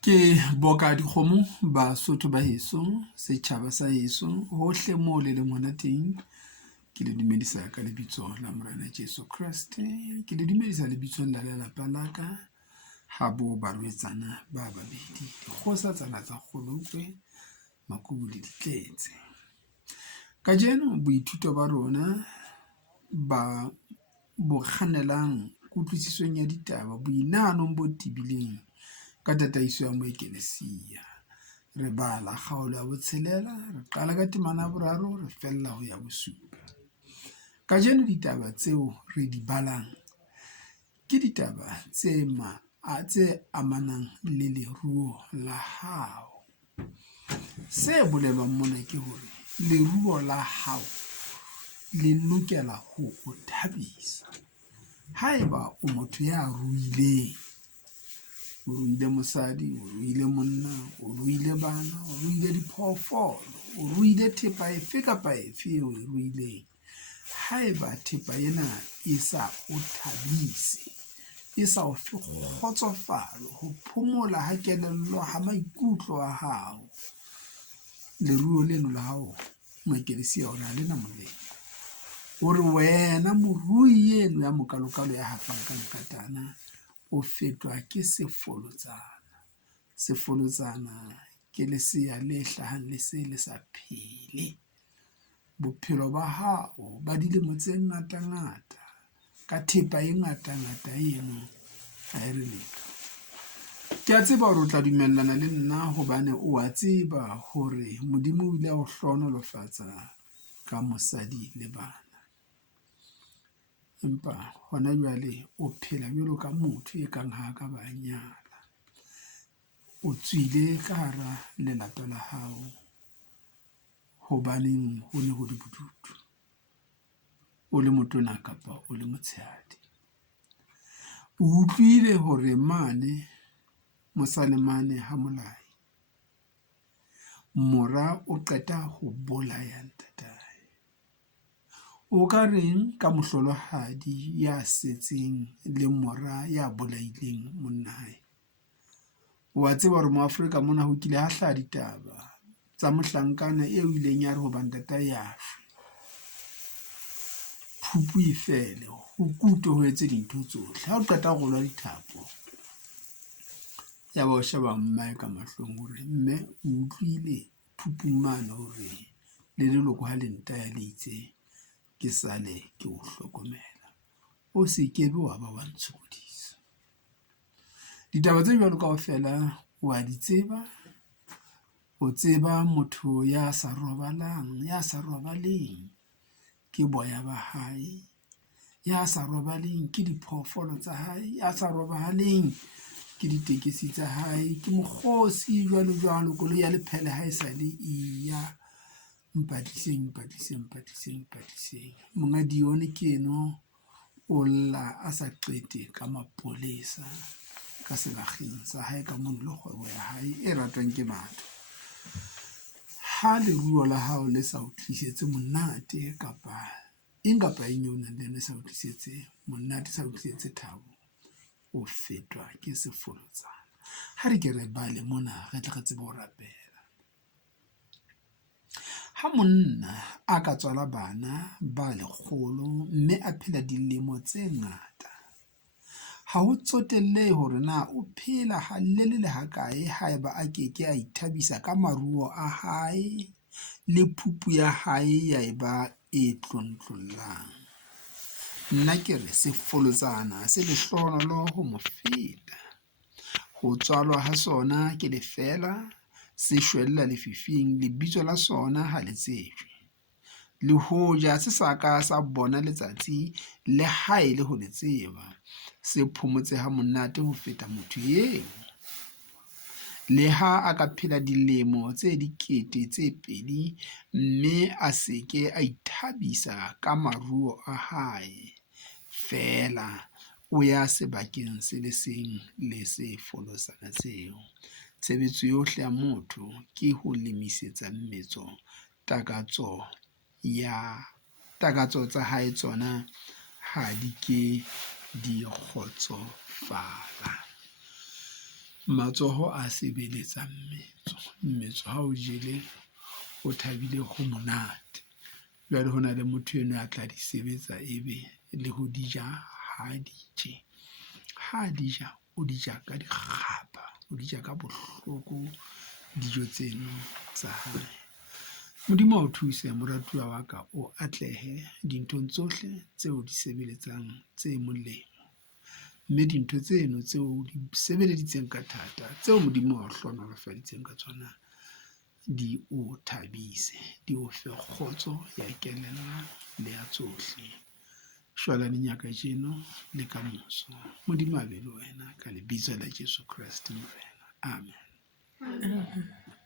Ke boka dikgomo Basotho ba heso, setjhaba sa heso hohle moo le mona teng. Ke le dumedisa ka lebitso la Morena Jesu Kriste. Ke le dumedisa lebitsong la lelapa la ka habo barwetsana ba babedi, dikgosa tsana tsa kgolokwe, makubu le ditletse. Kajeno boithuto ba rona ba bo kganelang kutlwisisong ya ditaba, boinanong bo tibileng ka tataiso ya moekelesiya. Re bala kgaolo ya botshelela, re qala ka temana ya boraro, re fella ho ya bosupa. Kajeno ditaba tseo re di balang ke ditaba tse amanang le leruo la hao. Se bolelwang mona ke hore leruo la hao le lokela ho o thabisa. Haeba o motho ya ruileng, o ruile mosadi, o ruile monna, o ruile bana, o ruile diphoofolo, o ruile thepa efe kapa efe eo e ruileng. Haeba thepa ena e sa o thabise, e sa o fe kgotsofalo, ho phomola ha kelello, ha maikutlo a hao, leruo leno la hao moekelesiya hore ha lena molemo. Hore wena morui eno ya mokalokalo ya hafang ka mokatana o fetwa ke sefolotsana. Sefolotsana ke lesea le hlahang le se le sa phele. Bophelo ba hao ba dilemo tse ngata-ngata ka thepa e ngata-ngata eno ha e re letho. Ke a tseba hore o tla dumellana le nna hobane o a tseba hore Modimo o ile a o hlohonolofatsa ka mosadi le bana. Empa hona jwale o phela jwalo ka motho e kang ha ka ba nyala. O tswile ka hara lelapa la hao hobaneng ho ne ho di bodutu. O le motona kapa o le motshehadi. O utlwile hore mane mosalemane ha molai, mora o qeta ho bolaya ntatae. O ka reng ka mohlolohadi ya setseng le mora ya bolaileng monna hae? Wa tseba hore Moafrika mona ho kile ha hlaha ditaba tsa mohlankana eo ileng ya re ho ba ntatae ya shwa. Phupu e fele, ho kuto ho etse dintho tsohle. Ha o qeta ho rolwa dithapo, ya ba o sheba mmae ka mahlong hore mme o utlwile phupung mane hore le leloko ha le ntaya le itse ke sale ke o hlokomela, o se kebe wa ba wa ntshokodisa. Ditaba tse jwalo kaofela wa di tseba. O tseba motho ya sa robalang, ya sa robaleng ke boya ba hae, ya sa robaleng ke diphoofolo tsa hae, ya sa robaleng ke ditekesi tsa hae, ke mokgosi jwalo koloi ya lephele ha e sa le iya. Mpatiseng. Monga Dione ke eno o lla a sa qete ka mapolesa ka selakgeng sa hae ka mono le kgwebo ya hae e ratwang ke batho. Ha leruo la hao le sa o tlisetse monate kapa eng eo nang le yona sa o tlisetse monate, sa o tlisetse thabo, o fetwa ke sefolotsana. Ha re ke re bale mona re tle re tsebe ho rapela. Ha monna a ka tswala bana ba 100 mme a phela dilemo tse ngata, ha ho tsotellehe hore na o phela halele le hakae haeba a keke a ithabisa ka maruo a hae le phupu ya hae ya eba e tlontlollang. Nna ke re sefolotsana se lehlohonolo ho mo feta. Ho tswalwa ha sona ke lefela, se shwella lefifing, lebitso la sona ha le tsejwe. Le hoja se sa ka sa bona letsatsi, le hae le ho le tseba, se phomotse ha monate ho feta motho eo. Le ha a ka phela dilemo tse 2,000 mme a seke a ithabisa ka maruo a hae, fela o ya sebakeng se le seng le se folosana tseo. Tshebetso yohle ya motho ke ho lemisetsa metso takatso tsa hae, tsona ha di ke di kgotsofala. matsoho a sebeletsa mmetso ha o jele o thabile ho monate. Jwale ho na le motho eno a tla di sebetsa ebe le ho di ja ha di ja o di ja ka dikgapa, o di ja ka bohloko dijo tseno tsa hae. Modimo a o thuse moratuwa wa ka, o atlehe dinthong tsohle tseo di sebeletsang tse molemo, mme dintho tseno tseo di sebeleditseng ka thata, tseo Modimo a o hlohonolofaditseng ka tsona, di o thabise, di o fe kgotso ya kelello le ya tsohle, shwala lenyaka jeno le ka moso. Modimo a be le wena ka lebitso la Jesu Kriste morena. Amen.